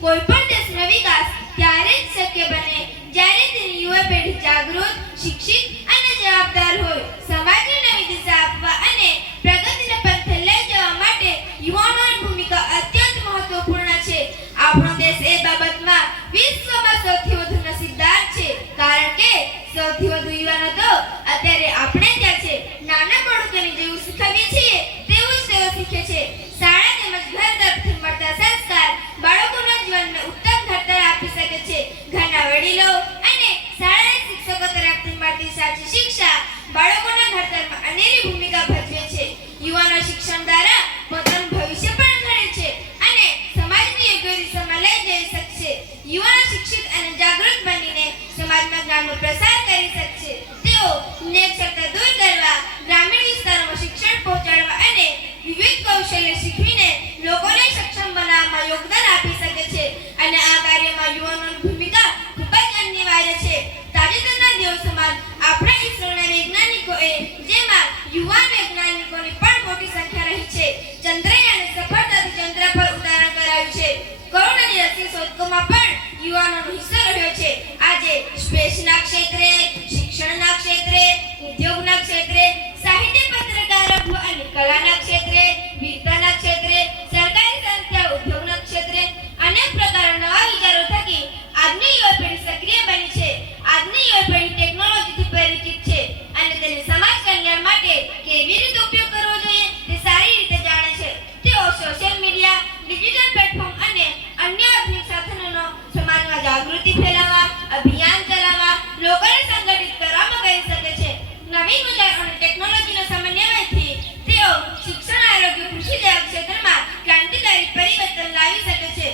કોઈ પણ દેશનો વિકાસ ત્યારે જ શક્ય બને જ્યારે તેની યુવા પેઢી જાગૃત, શિક્ષિત અને જવાબદાર હોય. સમાજને નવી દિશા આપવા અને પ્રગતિના પંથે લઈ જવા માટે યુવાનોની ભૂમિકા અત્યંત મહત્વપૂર્ણ છે. આપણો દેશ એ બાબતમાં વિશ્વમાં સૌથી વધુ નસીબદાર છે, કારણ કે સૌથી વધુ યુવાનો તો અત્યારે આપણે ત્યાં છે. નાના બાળકોને જેવું શીખવીએ છીએ તેવું જ તેઓ શીખે છે. શાળા તેમજ ઘર તરફથી મળતા સંસ્કાર બાળકોના જીવનને ઉત્તમ ઘડતર આપી શકે છે. ઘરના વડીલો અને શાળાના શિક્ષકો તરફથી મળતી સાચી શિક્ષા બાળકોના ઘડતરમાં અનેરી ભૂમિકા ભજવે છે. યુવાનો શિક્ષણ દ્વારા પોતાનું ભવિષ્ય પણ ઘડે છે અને સમાજને યોગ્ય દિશામાં લઈ જઈ શકશે. યુવાનો શિક્ષિત અને જાગૃત બનીને સમાજમાં જ્ઞાનનો પ્રસાર કરી શકશે. તેઓ નિરક્ષરતા દૂર કરવા, ગ્રામીણ વિસ્તારોમાં શિક્ષણ પહોંચાડવા અને વિવિધ કૌશલ્ય શીખવીને લોકોને સક્ષમ બનાવવામાં યોગદાન આપી શકે છે. અને આ કાર્યમાં યુવાનોની ભૂમિકા ખૂબ જ અનિવાર્ય છે. તાજેતરના દિવસોમાં આપણા ઈસરોના વૈજ્ઞાનિકોએ, જેમાં યુવાન વૈજ્ઞાનિકોની પણ મોટી સંખ્યા રહી છે, ચંદ્રયાને સફળતાથી ચંદ્ર પર ઉડાન કરાવ્યું છે. કોરોનાની રસી શોધવામાં પણ યુવાનોનો હિસ્સો રહ્યો છે. આજે સ્પેસના ક્ષેત્રે, શિક્ષણના ક્ષેત્રે, ઉદ્યોગના ક્ષેત્રે, સાહિત્ય, પત્રકારત્વ અને કલાના ક્ષેત્રે, વીરતાના ક્ષેત્રે, સરકારી સંસ્થા, ઉદ્યોગના ક્ષેત્રે અનેક પ્રકારના નવા વિચારો થકી આજની યુવા પેઢી સક્રિય બની છે. આજની યુવા પેઢી ટેકનોલોજીથી પરિચિત છે અને તેને સમાજ કલ્યાણ માટે કેવી રીતે ઉપયોગ કરવો જોઈએ તે સારી રીતે જાણે છે. તેઓ સોશિયલ મીડિયા, ડિજિટલ પ્લેટફોર્મ અને અન્ય આધુનિક સાધનોનો સમાજમાં જાગૃતિ ફેલાવવા, અભિયાન ચલાવવા, લોકોને સંગઠિત કરવામાં કરી શકે છે. નવીન વિચારો અને ટેકનોલોજીના સમન્વયથી તેઓ શિક્ષણ, આરોગ્ય, કૃષિ જેવા ક્ષેત્રમાં ક્રાંતિકારી પરિવર્તન લાવી શકે છે.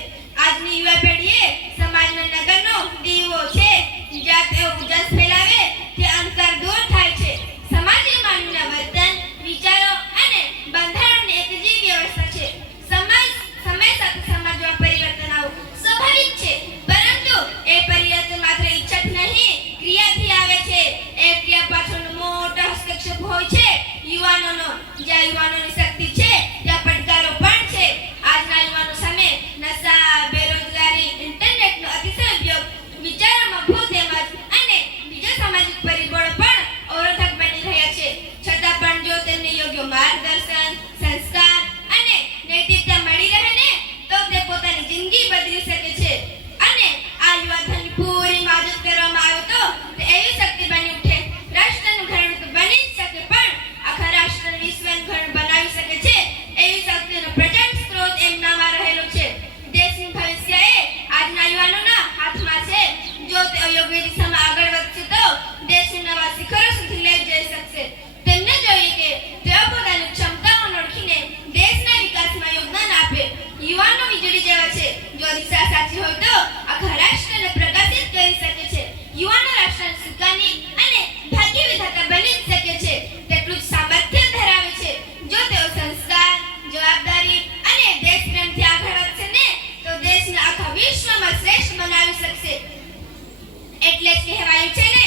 આજની યુવા પેઢીએ સમાજના નગરનો દીવો છે. જ્યાં તેઓ ઉજાસ ફેલાવે તે અંધકાર દૂર થાય છે. સમાજ એ માનવીના વર્તન, વિચારો અને બંધારણની એક જીવ વ્યવસ્થા છે. સમય સાથે સમાજમાં પરિવર્તન આવવું સ્વાભાવિક છે, પરંતુ એ પરિવર્તન માત્ર ઈચ્છાથી નહીં, ક્રિયાથી આવે છે. એ ક્રિયા પાછળનો મોટો હસ્તક્ષેપ હોય છે યુવાનોનો. જ્યાં યુવાનોની શક્તિ છે ત્યાં પડકારો પણ છે. આજના યુવાનો સામે નશા, બેરોજગારી, ઇન્ટરનેટનો અતિશય ઉપયોગ, વિચારોમાં ભૂલ તેમજ અને બીજા સામાજિક પરિબળો પણ અવરોધક બની રહ્યા છે. છતાં પણ જો તેમને યોગ્ય માર્ગદર્શન, સંસ્કાર અને નૈતિકતા મળી રહે ને તો તે પોતાની જિંદગી બદલી શકે છે. અને આ યુવાધનની પૂરી માજત કરવામાં આવે તો તે એવી શક્તિ બની ઉઠે. રાષ્ટ્રનું ઘડવણ તો બની જ શકે, પણ આખા રાષ્ટ્રને વિશ્વનું ઘડવણ બનાવી શકે છે એવી શક્તિનો પ્રચંડ સ્ત્રોત એમનામાં રહેલો છે. દેશનું ભવિષ્ય એ આજના યુવાનોના હાથમાં છે. જો તેઓ યોગ્ય દિશામાં આગળ વધશે તો દેશને નવા શિખરો સુધી લઈ જઈ શકશે. તેમને જોઈએ કે તેઓ પોતાની ક્ષમતાઓને ઓળખીને દેશના વિકાસમાં યોગદાન આપે. યુવાનો વીજળી જેવા છે. જો દિશા સાચી હોય તો આખા રાષ્ટ્રને પ્રકાશિત કરી શકે છે. યુવાનો રાષ્ટ્રની સુકાની અને ભાગ્ય વિધાતા બની જ શકે છે. તેટલું જ સામર્થ્ય ધરાવે છે. જો તેઓ સંસ્કાર, જવાબદારી અને દેશપ્રેમથી આગળ વધશે ને તો દેશને આખા વિશ્વમાં શ્રેષ્ઠ બનાવી શકશે. એટલે જ કહેવાયું છે ને,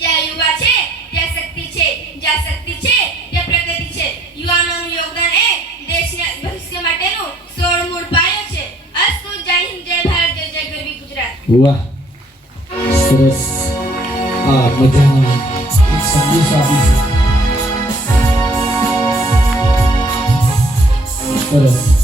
જ્યાં યુવા છે ત્યાં શક્તિ છે, જ્યાં શક્તિ છે ત્યાં પ્રગતિ છે. યુવાનોનું યોગદાન એ દેશના ભવિષ્ય માટેનું સોળમૂળ પાયો છે. અસ્તુ. જય હિન્દ, જય ભારત, જય જય ગરવી ગુજરાત. વાહ, સરસ. આ મજાનો સંદેશ આપી છે. સરસ.